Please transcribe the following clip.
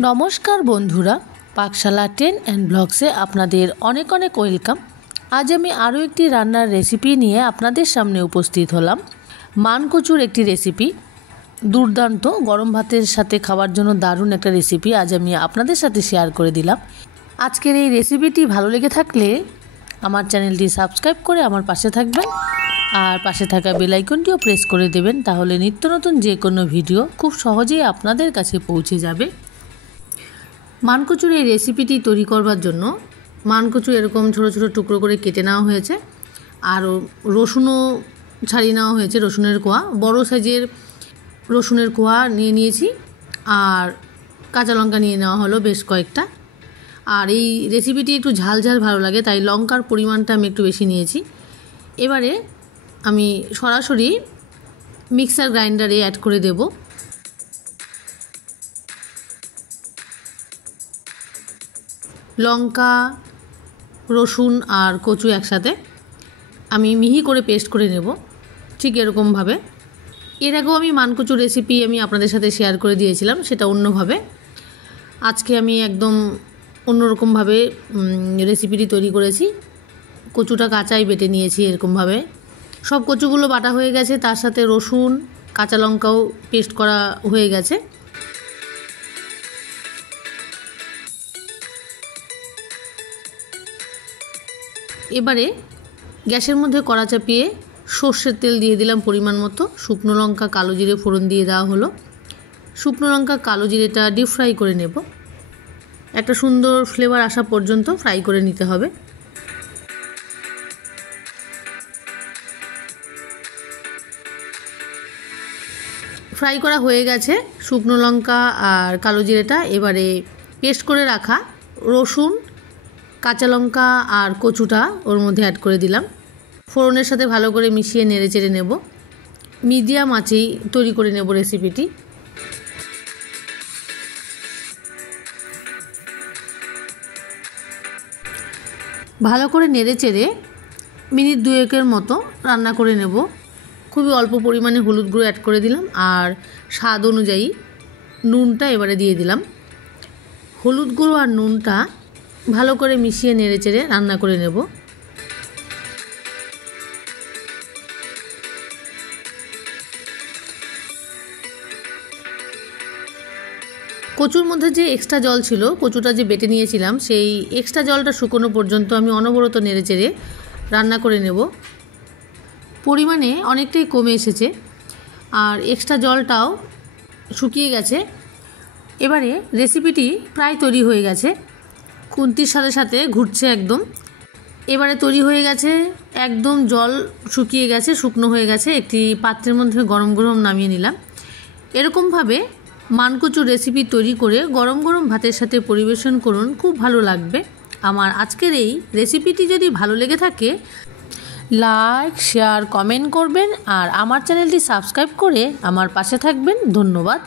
नमस्कार बंधुरा पाकशाला टेन एंड ब्लग्से आपनादेर अनेक अनेक वेलकाम। आज आमी आरो एकटी रान्नार रेसिपि निये आपनादेर सामने उपस्थित हलाम। मानकचुर एकटी रेसिपि, दुर्दान्त गरम भातेर साथे खावार जोन्नो दारुण एकटा रेसिपि आज आमी आपनादेर साथे शेयार करे दिलाम। आजकेर एई रेसिपिटी भालो लेगे थाकले आमार चैनलटी सबस्क्राइब करे आमार पाशे थाकबेन और पाशे थाका बेल आइकनटिओ प्रेस करे देबेन, ताहले नित्य नतुन जे कोनो भिडियो खूब सहजेई आपनादेर काछे पौঁছে যাবে। मानकचुर এই রেসিপিটি তৈরি করবার জন্য মানকচু এরকম ছোট ছোট টুকরো করে কেটে নেওয়া হয়েছে আর রসুনও ছাড়িয়ে নেওয়া হয়েছে। রসুনের কোয়া বড় সাইজের রসুনের কোয়া নিয়ে নিয়েছি আর কাঁচা লঙ্কা নিয়ে নেওয়া হলো বেশ কয়েকটা। আর এই রেসিপিটি একটু ঝাল ঝাল ভালো লাগে তাই লঙ্কার পরিমাণটা আমি একটু বেশি নিয়েছি। এবারে আমি সরাসরি মিক্সার গ্রাইন্ডারে অ্যাড করে দেব। लंका रसुन और कचु एकसाथे आमी मिहि करे पेस्ट करे नेब ठीक एरकम भावे। एर आगेও आमी मानकचुर रेसिपि आमी आपनादेर साथे शेयार करे दिएछिलाम, सेटा अन्यभावे। आजके आमी एकदम अन्यरकम भावे रेसिपिटी तैरी करेছি। कचुटा काँचाई बेटे निয়েছি एरकम भावे। सब कचुगुलो बाटा हये गेছে, तार साथे रसुन काँचा लंकाও पेस्ट करा हये गेছে। এবারে গ্যাসের মধ্যে কড়া চাপিয়ে সরষের তেল দিয়ে দিলাম পরিমাণ মতো। শুকনো লঙ্কা কালো জিরে ফোড়ন দিয়ে দেওয়া হলো। শুকনো লঙ্কা কালো জিরেটা ডিপ ফ্রাই করে নেব, একটা সুন্দর ফ্লেভার আসা পর্যন্ত ফ্রাই করে নিতে হবে। ফ্রাই করা হয়ে গেছে শুকনো লঙ্কা আর কালো জিরেটা। এবারে পেস্ট করে রাখা রসুন কাঁচা লঙ্কা আর কচুটা ওর মধ্যে অ্যাড করে দিলাম। ফোড়নের সাথে ভালো করে মিশিয়ে নেড়ে চেড়ে নেব। মিডিয়াম আঁচেই তৈরি করে নেব রেসিপিটি। ভালো করে নেড়ে চেড়ে মিনিট দুয়েকের মতো রান্না করে নেব। খুবই অল্প পরিমাণে হলুদ গুঁড়ো অ্যাড করে দিলাম আর স্বাদ অনুযায়ী নুনটা এবারে দিয়ে দিলাম। হলুদ গুঁড়ো আর নুনটা ভালো করে মিশিয়ে নেড়ে চেড়ে রান্না করে নেব। কচুর মধ্যে যে এক্সট্রা জল ছিল, কচুটা যে বেটে নিয়েছিলাম সেই এক্সট্রা জলটা শুকনো পর্যন্ত আমি অনবরত নেড়ে চেড়ে রান্না করে নেব। পরিমাণে অনেকটাই কমে এসেছে আর এক্সট্রা জলটাও শুকিয়ে গেছে। এবারে রেসিপিটি প্রায় তৈরি হয়ে গেছে, খুন্তির সাথে সাথে ঘুরছে একদম। এবারে তৈরি হয়ে গেছে, একদম জল শুকিয়ে গেছে, শুকনো হয়ে গেছে। একটি পাত্রের মধ্যে গরম গরম নামিয়ে নিলাম। এরকমভাবে মানকচুর রেসিপি তৈরি করে গরম গরম ভাতের সাথে পরিবেশন করুন, খুব ভালো লাগবে। আমার আজকের এই রেসিপিটি যদি ভালো লেগে থাকে লাইক শেয়ার কমেন্ট করবেন আর আমার চ্যানেলটি সাবস্ক্রাইব করে আমার পাশে থাকবেন। ধন্যবাদ।